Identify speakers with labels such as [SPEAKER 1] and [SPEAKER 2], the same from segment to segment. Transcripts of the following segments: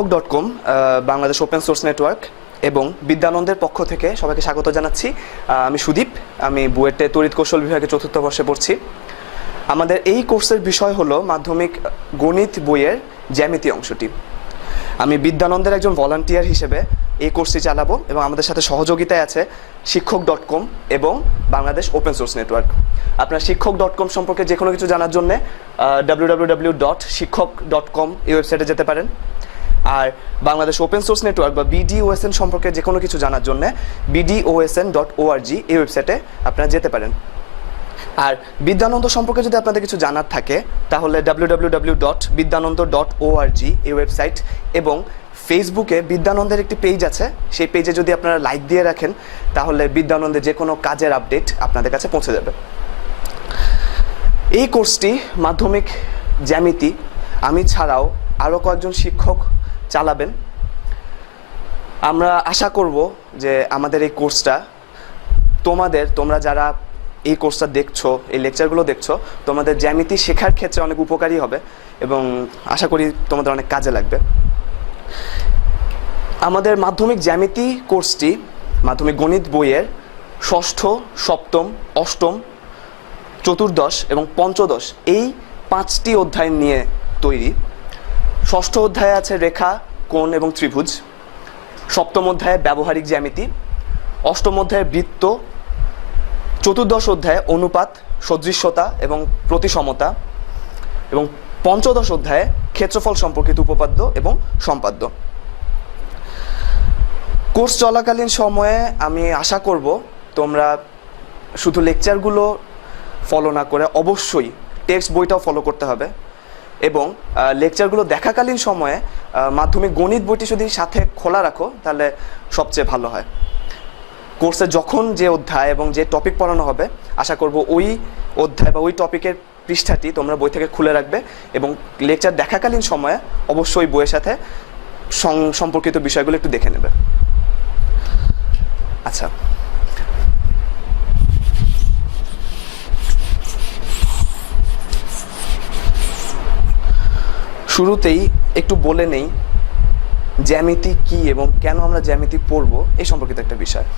[SPEAKER 1] Shikkhok dot com Bangladesh open source network এবং বিদ্যানন্দের পক্ষ থেকে সবাইকে স্বাগত জানাচ্ছি। আমি সুদীপ, আমি বুয়েটে তড়িৎ কৌশল বিভাগে চতুর্থ বর্ষে পড়ছি। আমাদের এই কোর্সের বিষয় হলো মাধ্যমিক গণিত বইয়ের জ্যামিতি অংশটি। আমি বিদ্যানন্দের একজন ভলান্টিয়ার হিসেবে এই কোর্সটি চালাবো এবং আমাদের সাথে সহযোগিতায় আছে শিক্ষক ডট কম এবং বাংলাদেশ ওপেন সোর্স নেটওয়ার্ক আপনার শিক্ষক ডট কম সম্পর্কে যে কোনো কিছু জানার জন্যে W W W dot Shikkhok dot com এই ওয়েবসাইটে যেতে পারেন। আর বাংলাদেশ ওপেন সোর্স নেটওয়ার্ক বা বিডিওএসএন সম্পর্কে যে কোনো কিছু জানার জন্য বিডিওএসএন ডট ওআরজি এই ওয়েবসাইটে আপনারা যেতে পারেন। আর বিদ্যানন্দ সম্পর্কে যদি আপনাদের কিছু জানার থাকে, তাহলে W dot Bidyanondo dot ORG এই ওয়েবসাইট এবং ফেসবুকে বিদ্যানন্দের একটি পেজ আছে। সেই পেজে যদি আপনারা লাইক দিয়ে রাখেন, তাহলে বিদ্যানন্দের যে কোনো কাজের আপডেট আপনাদের কাছে পৌঁছে যাবে। এই কোর্সটি মাধ্যমিক জ্যামিতি, আমি ছাড়াও আরও কয়েকজন শিক্ষক চালাবেন। আমরা আশা করব যে আমাদের এই কোর্সটা তোমাদের, তোমরা যারা এই কোর্সটা দেখছ, এই লেকচারগুলো দেখছ, তোমাদের জ্যামিতি শেখার ক্ষেত্রে অনেক উপকারী হবে এবং আশা করি তোমাদের অনেক কাজে লাগবে। আমাদের মাধ্যমিক জ্যামিতি কোর্সটি, মাধ্যমিক গণিত বইয়ের ষষ্ঠ, সপ্তম, অষ্টম, চতুর্দশ এবং পঞ্চদশ, এই পাঁচটি অধ্যায় নিয়ে তৈরি। ষষ্ঠ অধ্যায়ে আছে রেখা, কোণ এবং ত্রিভুজ। সপ্তম অধ্যায়ে ব্যবহারিক জ্যামিতি। অষ্টম অধ্যায়ে বৃত্ত। চতুর্দশ অধ্যায়ে অনুপাত, সদৃশ্যতা এবং প্রতিসমতা। এবং পঞ্চদশ অধ্যায়ে ক্ষেত্রফল সম্পর্কিত উপপাদ্য এবং সম্পাদ্য। কোর্স চলাকালীন সময়ে আমি আশা করব তোমরা শুধু লেকচারগুলো ফলো না করে অবশ্যই টেক্সট বইটাও ফলো করতে হবে। এবং লেকচারগুলো দেখাকালীন সময়ে মাধ্যমিক গণিত বইটি যদি সাথে খোলা রাখো, তাহলে সবচেয়ে ভালো হয়। কোর্সে যখন যে অধ্যায় এবং যে টপিক পড়ানো হবে, আশা করব ওই অধ্যায় বা ওই টপিকের পৃষ্ঠাটি তোমরা বই থেকে খুলে রাখবে এবং লেকচার দেখাকালীন সময়ে অবশ্যই বইয়ের সাথে সম্পর্কিত বিষয়গুলো একটু দেখে নেবে। আচ্ছা। শুরুতেই একটু বলে নেই জ্যামিতি কি এবং কেন আমরা জ্যামিতি পড়ব এই সম্পর্কিত একটা বিষয়।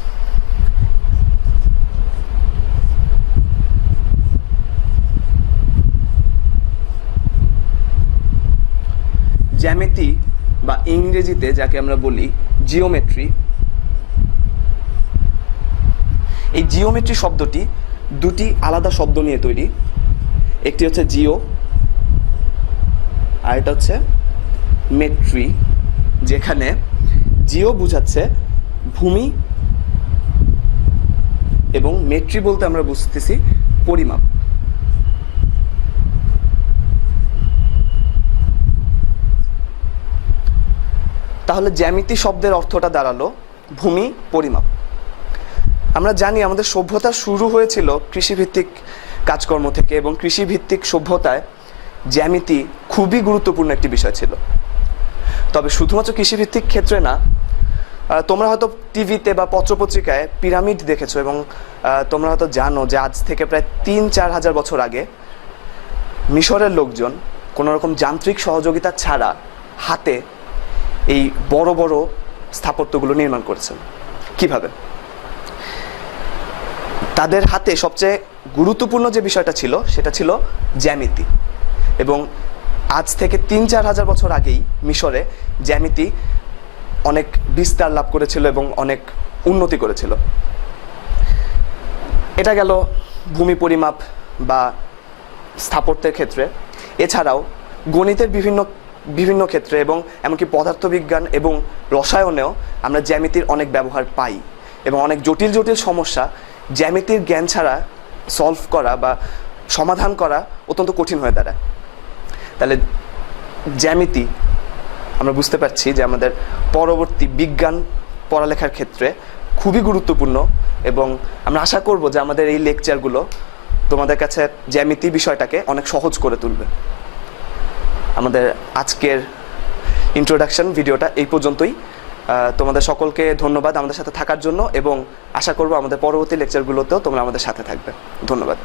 [SPEAKER 1] জ্যামিতি বা ইংরেজিতে যাকে আমরা বলি জিওমেট্রি, এই জিওমেট্রি শব্দটি দুটি আলাদা শব্দ নিয়ে তৈরি। একটি হচ্ছে জিও আর এটা হচ্ছে মেট্রি, যেখানে জিও বোঝাচ্ছে ভূমি এবং মেট্রি বলতে আমরা বুঝতেছি পরিমাপ। তাহলে জ্যামিতি শব্দের অর্থটা দাঁড়াল ভূমি পরিমাপ। আমরা জানি আমাদের সভ্যতা শুরু হয়েছিল কৃষিভিত্তিক কাজকর্ম থেকে এবং কৃষিভিত্তিক সভ্যতায় জ্যামিতি খুবই গুরুত্বপূর্ণ একটি বিষয় ছিল। তবে শুধুমাত্র কৃষিভিত্তিক ক্ষেত্রে না তোমরা হয়তো টিভিতে বা পত্রপত্রিকায় পিরামিড দেখেছ এবং তোমরা হয়তো জানো যে আজ থেকে প্রায় তিন চার হাজার বছর আগে মিশরের লোকজন কোনো রকম যান্ত্রিক সহযোগিতা ছাড়া হাতে এই বড় বড় স্থাপত্যগুলো নির্মাণ করেছেন। কীভাবে? তাদের হাতে সবচেয়ে গুরুত্বপূর্ণ যে বিষয়টা ছিল, সেটা ছিল জ্যামিতি। এবং আজ থেকে তিন, চার হাজার বছর আগেই মিশরে জ্যামিতি অনেক বিস্তার লাভ করেছিল এবং অনেক উন্নতি করেছিল। এটা গেল ভূমি পরিমাপ বা স্থাপত্যের ক্ষেত্রে। এছাড়াও গণিতের বিভিন্ন বিভিন্ন ক্ষেত্রে এবং এমনকি পদার্থবিজ্ঞান এবং রসায়নেও আমরা জ্যামিতির অনেক ব্যবহার পাই এবং অনেক জটিল জটিল সমস্যা জ্যামিতির জ্ঞান ছাড়া সলভ করা বা সমাধান করা অত্যন্ত কঠিন হয়ে দাঁড়ায়। তাহলে জ্যামিতি, আমরা বুঝতে পারছি যে আমাদের পরবর্তী বিজ্ঞান পড়ালেখার ক্ষেত্রে খুবই গুরুত্বপূর্ণ এবং আমরা আশা করব যে আমাদের এই লেকচারগুলো তোমাদের কাছে জ্যামিতি বিষয়টাকে অনেক সহজ করে তুলবে। আমাদের আজকের ইন্ট্রোডাকশন ভিডিওটা এই পর্যন্তই। তোমাদের সকলকে ধন্যবাদ আমাদের সাথে থাকার জন্য এবং আশা করব আমাদের পরবর্তী লেকচারগুলোতেও তোমরা আমাদের সাথে থাকবে। ধন্যবাদ।